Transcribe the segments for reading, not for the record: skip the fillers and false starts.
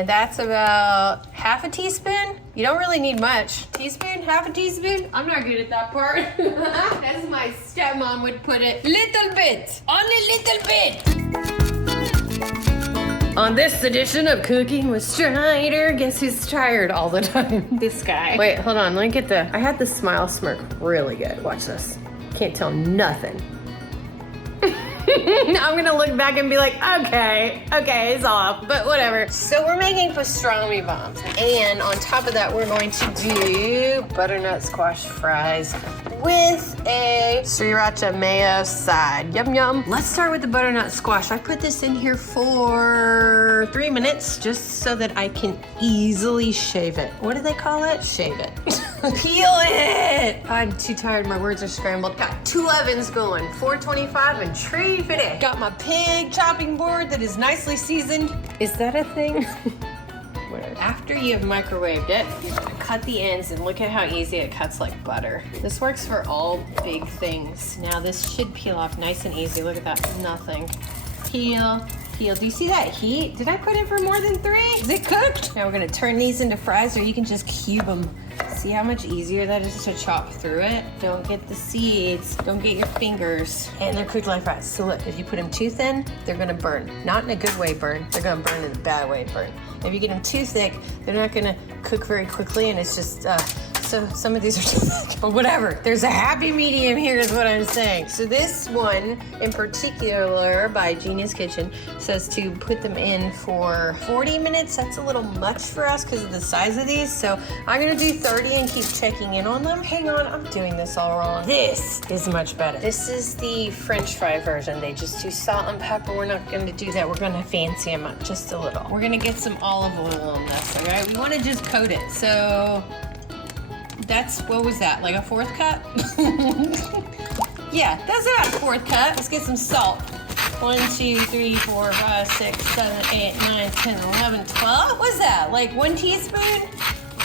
And that's about half a teaspoon. You don't really need much. Teaspoon, half a teaspoon. I'm not good at that part. As my stepmom would put it, little bit, only little bit. On this edition of Cooking with Strider, guess who's tired all the time? This guy. Wait, hold on, let me get I had the smile smirk really good. Watch this. Can't tell nothing. I'm gonna look back and be like, okay, it's off, but whatever. So we're making pastrami bombs. And on top of that, we're going to do butternut squash fries with a sriracha mayo side. Yum, yum. Let's start with the butternut squash. I put this in here for 3 minutes just so that I can easily shave it. What do they call it? Shave it. Peel it. I'm too tired. My words are scrambled. Got 2 ovens going, 425 and 350. Got my pig chopping board that is nicely seasoned. Is that a thing? After you have microwaved it, cut the ends and look at how easy it cuts like butter. This works for all big things. Now this should peel off nice and easy. Look at that, nothing. Peel, peel. Do you see that heat? Did I put it for more than 3? Is it cooked? Now we're gonna turn these into fries, or you can just cube them. See how much easier that is to chop through it? Don't get the seeds, don't get your fingers. And they're cooked like fries. So look, if you put them too thin, they're gonna burn. Not in a good way burn, they're gonna burn in a bad way burn. If you get them too thick, they're not gonna cook very quickly, and it's just, so some of these are too thick, but whatever. There's a happy medium here is what I'm saying. So this one in particular by Genius Kitchen says to put them in for 40 minutes. That's a little much for us because of the size of these. So I'm gonna do 30 and keep checking in on them. Hang on, I'm doing this all wrong. This is much better. This is the French fry version. They just do salt and pepper. We're not gonna do that. We're gonna fancy them up just a little. We're gonna get some olive oil on this, all right? We wanna just coat it. So that's, what was that, like a 4th cup? Yeah, that's about a 4th cup. Let's get some salt. 1, 2, 3, 4, 5, 6, 7, 8, 9, 10, 11, 12. What's that, like 1 teaspoon?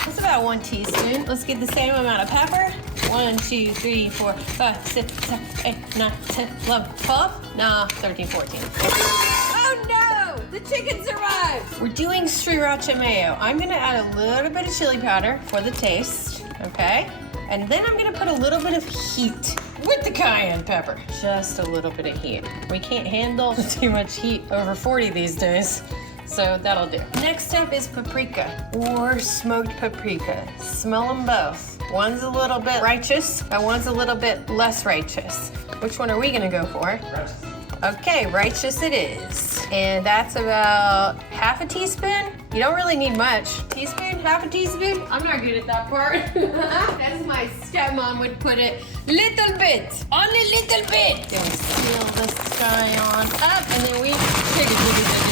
That's about 1 teaspoon. Let's get the same amount of pepper. 1, 2, 3, 4, 5, 6, 7, 8, 9, 10, 11, 12. No, 13, 14. Oh no! The chicken survived! We're doing sriracha mayo. I'm gonna add a little bit of chili powder for the taste, okay? And then I'm gonna put a little bit of heat with the cayenne pepper. Just a little bit of heat. We can't handle too much heat over 40 these days. So that'll do. Next up is paprika or smoked paprika. Smell them both. One's a little bit righteous and one's a little bit less righteous. Which one are we gonna go for? Righteous. Okay, righteous it is. And that's about half a teaspoon. You don't really need much. Teaspoon, half a teaspoon. I'm not good at that part. As my stepmom would put it, little bit, only little bit. Then we seal this guy on up and then we shake it.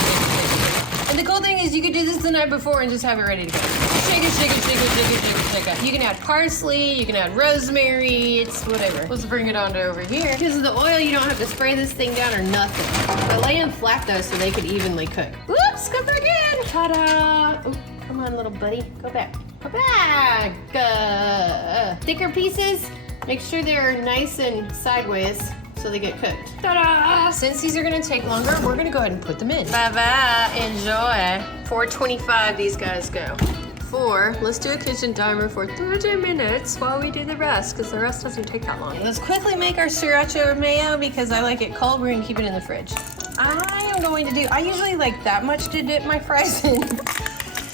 And the cool thing is you could do this the night before and just have it ready to go. Shake it. You can add parsley, you can add rosemary, it's whatever. Let's bring it on to over here. Because of the oil, you don't have to spray this thing down or nothing. But lay them flat though so they could evenly cook. Whoops, go back in. Ta-da. Oh, come on, little buddy. Go back. Go back. Thicker pieces, make sure they're nice and sideways so they get cooked. Ta-da! Since these are gonna take longer, we're gonna go ahead and put them in. Bye-bye, enjoy. 4:25 these guys go. Let's do a kitchen timer for 30 minutes while we do the rest, because the rest doesn't take that long. Let's quickly make our sriracha mayo because I like it cold. We're gonna keep it in the fridge. I usually like that much to dip my fries in.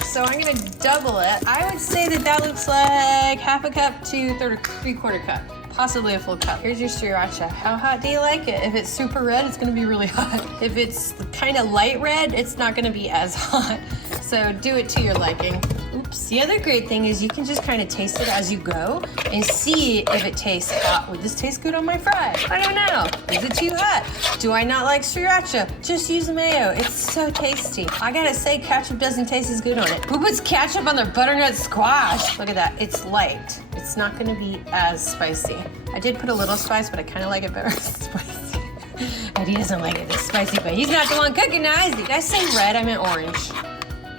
So I'm gonna double it. I would say that looks like half a cup to 3/4 cup. Possibly a full cup. Here's your sriracha. How hot do you like it? If it's super red, it's gonna be really hot. If it's kind of light red, it's not gonna be as hot. So do it to your liking. Oops. The other great thing is you can just kind of taste it as you go and see if it tastes hot. Would this taste good on my fry? I don't know. Is it too hot? Do I not like sriracha? Just use mayo. It's so tasty. I gotta say, ketchup doesn't taste as good on it. Who puts ketchup on their butternut squash? Look at that. It's light. It's not gonna be as spicy. I did put a little spice, but I kind of like it better spicy. Eddie doesn't like it as spicy, but he's not the one cooking now, is he? Did I say red? I meant orange.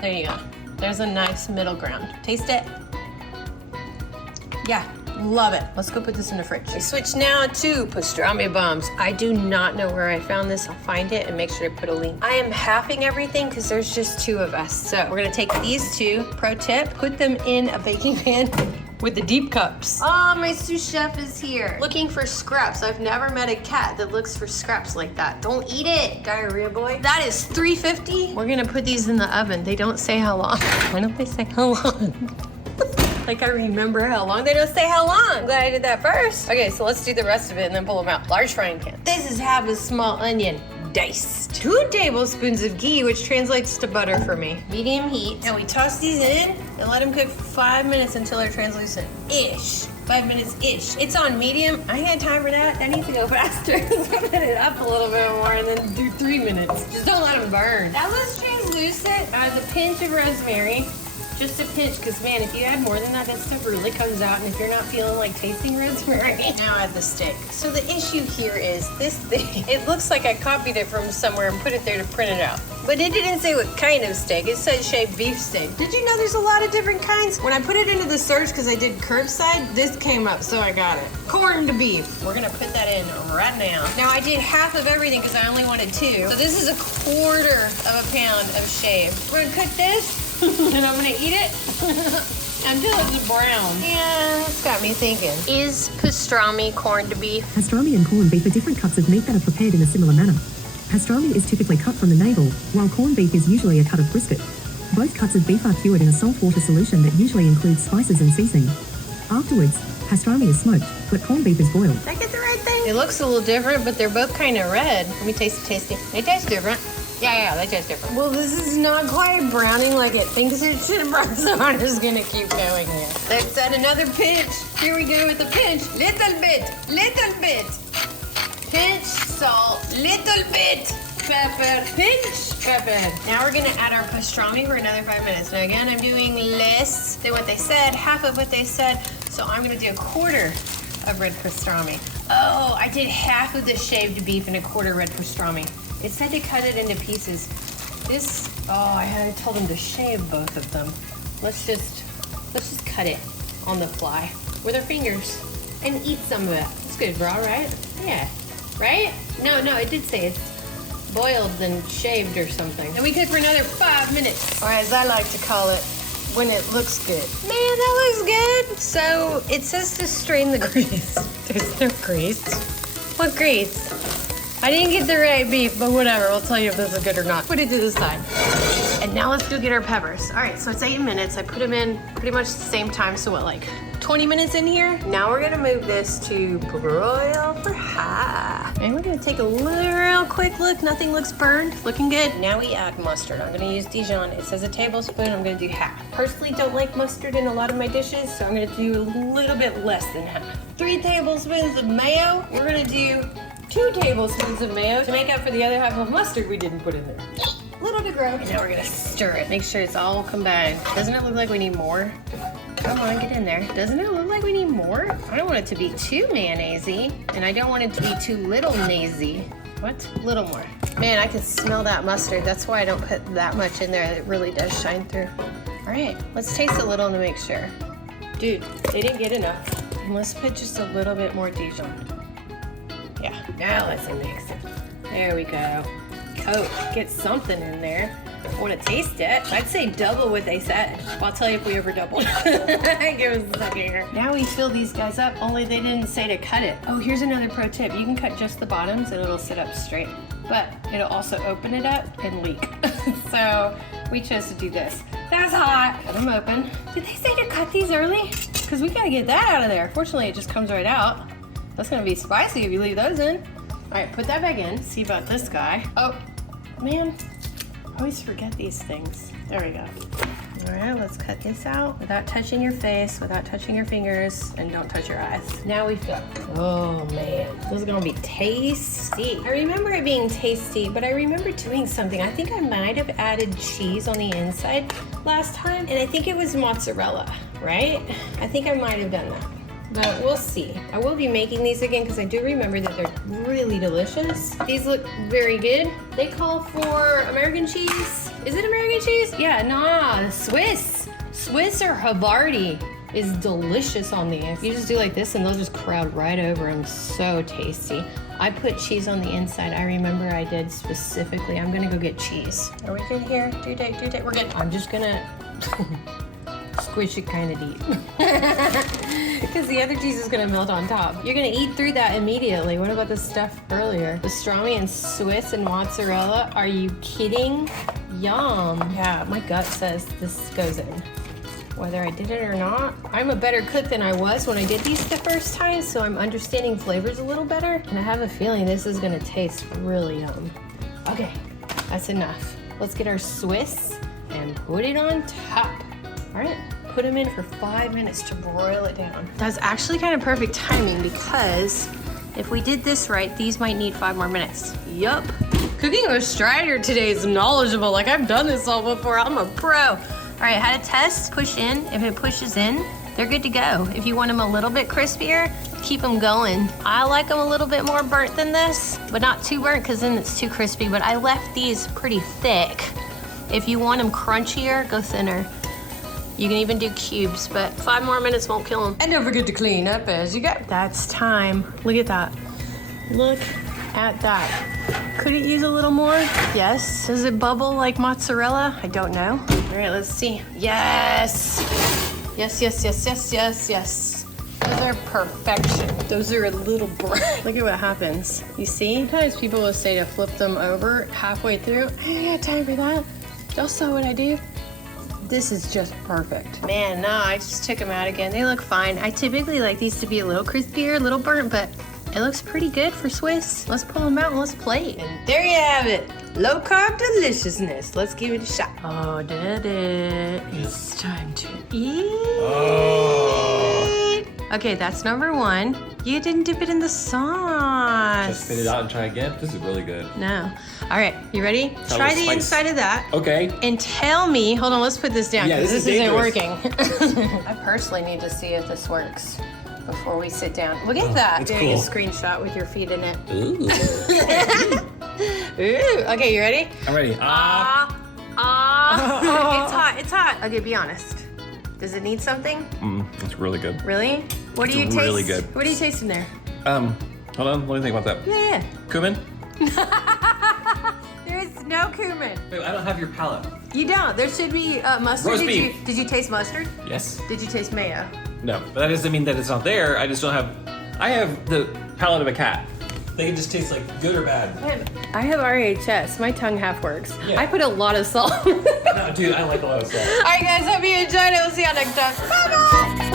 There you go. There's a nice middle ground. Taste it. Yeah, Love it. Let's go put this in the fridge. We switch now to pastrami bombs. I do not know where I found this. I'll find it and make sure to put a link. I am halving everything because there's just 2 of us. So we're gonna take these 2, pro tip, put them in a baking pan with the deep cups. Oh, my sous chef is here. Looking for scraps. I've never met a cat that looks for scraps like that. Don't eat it, diarrhea boy. That is $3.50. We're gonna put these in the oven. They don't say how long. Why don't they say how long? Like I remember how long. They don't say how long. I'm glad I did that first. Okay, so let's do the rest of it and then pull them out. Large frying pan. This is half a small onion, diced. 2 tablespoons of ghee, which translates to butter for me. Medium heat. And we toss these in and let them cook for 5 minutes until they're translucent-ish. 5 minutes-ish. It's on medium. I ain't had time for that. That needs to go faster. Open it up a little bit more and then do 3 minutes. Just don't let them burn. That looks translucent. Add a pinch of rosemary. Just a pinch, because man, if you add more than that, that stuff really comes out, and if you're not feeling like tasting rosemary. Now add the steak. So the issue here is this thing, it looks like I copied it from somewhere and put it there to print it out. But it didn't say what kind of steak. It said shaved beef steak. Did you know there's a lot of different kinds? When I put it into the search, because I did curbside, this came up, so I got it. Corned beef. We're gonna put that in right now. Now I did half of everything because I only wanted 2. So this is 1/4 of a pound of shaved. We're gonna cook this. And I'm gonna eat it until it's brown. Yeah, it's got me thinking. Is pastrami corned beef? Pastrami and corned beef are different cuts of meat that are prepared in a similar manner. Pastrami is typically cut from the navel, while corned beef is usually a cut of brisket. Both cuts of beef are cured in a saltwater solution that usually includes spices and seasoning. Afterwards, pastrami is smoked, but corned beef is boiled. Did I get the right thing? It looks a little different, but they're both kind of red. Let me taste it. They taste different. Yeah, they taste different. Well, this is not quite browning like it thinks it should brown, so I'm just gonna keep going here. Let's add another pinch. Here we go with the pinch. Little bit. Pinch salt, little bit pepper, pinch pepper. Now we're gonna add our pastrami for another 5 minutes. Now again, I'm doing less than what they said, half of what they said, so I'm gonna do 1/4 of red pastrami. Oh, I did half of the shaved beef and 1/4 red pastrami. It said to cut it into pieces. I had told them to shave both of them. Let's just cut it on the fly with our fingers and eat some of it. It's good, raw, right? Yeah, right? No, it did say it's boiled then shaved or something. And we cook for another 5 minutes. Or as I like to call it, when it looks good. Man, that looks good. So it says to strain the grease. There's no grease. What grease? I didn't get the right beef, but whatever. We'll tell you if this is good or not. Put it to the side. And now let's go get our peppers. All right, so it's 8 minutes. I put them in pretty much the same time. So what, like 20 minutes in here? Now we're gonna move this to broil for high. And we're gonna take a real quick look. Nothing looks burned, looking good. Now we add mustard. I'm gonna use Dijon. It says a tablespoon, I'm gonna do half. Personally don't like mustard in a lot of my dishes, so I'm gonna do a little bit less than half. 3 tablespoons of mayo. We're gonna do 2 tablespoons of mayo to make up for the other half of mustard we didn't put in there. Little to grow. And now we're gonna stir it. Make sure it's all combined. Doesn't it look like we need more? Come on, get in there. Doesn't it look like we need more? I don't want it to be too mayonnaise-y, and I don't want it to be too little nazy. What? Little more. Man, I can smell that mustard. That's why I don't put that much in there. It really does shine through. All right, let's taste a little to make sure. Dude, they didn't get enough. And let's put just a little bit more Dijon. Yeah, now let's mix it. There we go. Coat, get something in there. I want to taste it. I'd say double what they said. Well, I'll tell you if we ever doubled. Give us a second here. Now we fill these guys up, only they didn't say to cut it. Oh, here's another pro tip. You can cut just the bottoms and it'll sit up straight, but it'll also open it up and leak. So we chose to do this. That's hot. Cut them open. Did they say to cut these early? Because we got to get that out of there. Fortunately, it just comes right out. That's gonna be spicy if you leave those in. All right, put that back in. See about this guy. Oh, man, I always forget these things. There we go. All right, let's cut this out without touching your face, without touching your fingers, and don't touch your eyes. Now we've got, oh man, this is gonna be tasty. I remember it being tasty, but I remember doing something. I think I might have added cheese on the inside last time, and I think it was mozzarella, right? I think I might have done that. But we'll see. I will be making these again because I do remember that they're really delicious. These look very good. They call for American cheese. Is it American cheese? Yeah, nah, Swiss. Swiss or Havarti. is delicious on these. You just do like this and they'll just crowd right over them. So tasty. I put cheese on the inside. I remember I did specifically. I'm gonna go get cheese. Are we good here? Due date, we're good. I'm just gonna squish it kind of deep. Because the other cheese is gonna melt on top. You're gonna eat through that immediately. What about the stuff earlier? Pastrami and Swiss and mozzarella. Are you kidding? Yum. Yeah, my gut says this goes in. Whether I did it or not. I'm a better cook than I was when I did these the first time, so I'm understanding flavors a little better. And I have a feeling this is gonna taste really yum. Okay, that's enough. Let's get our Swiss and put it on top. All right, put them in for 5 minutes to broil it down. That's actually kind of perfect timing because if we did this right, these might need 5 more minutes. Yup. Cooking with Strider today is knowledgeable. Like I've done this all before, I'm a pro. All right, how to test, push in. If it pushes in, they're good to go. If you want them a little bit crispier, keep them going. I like them a little bit more burnt than this, but not too burnt because then it's too crispy, but I left these pretty thick. If you want them crunchier, go thinner. You can even do cubes, but 5 more minutes won't kill them. And don't forget to clean up as you go. That's time. Look at that. Look at that. Could it use a little more? Yes. Does it bubble like mozzarella? I don't know. All right, let's see. Yes. Yes, yes, yes, yes, yes, yes. Those are perfection. Those are a little burnt. Look at what happens. You see? Sometimes people will say to flip them over halfway through. I ain't got time for that. Y'all saw what I do? This is just perfect. Man, no, I just took them out again. They look fine. I typically like these to be a little crispier, a little burnt, but it looks pretty good for Swiss. Let's pull them out and let's plate. And there you have it. Low carb deliciousness. Let's give it a shot. Oh, did it. It's time to eat. Oh. Okay, that's number 1. You didn't dip it in the sauce. Just spit it out and try again. This is really good. No. All right, you ready? Try the inside of that. Okay. And tell me, hold on, let's put this down because this isn't working. I personally need to see if this works before we sit down. Look at that. Doing a screenshot with your feet in it. Ooh. Ooh. Okay, you ready? I'm ready. It's hot, it's hot. Okay, be honest. Does it need something? It's really good. Really? What do you taste? Really good. What do you taste in there? Hold on, let me think about that. Yeah. Cumin? There's no cumin. Wait, I don't have your palate. You don't. There should be mustard. Roast beef. Did you taste mustard? Yes. Did you taste mayo? No, but that doesn't mean that it's not there. I just don't have. I have the palate of a cat. They can just taste like good or bad. I have RHS. My tongue half works. Yeah. I put a lot of salt. No, dude, I like a lot of salt. All right, guys. Hope you enjoyed it. We'll see y'all next time. Bye-bye.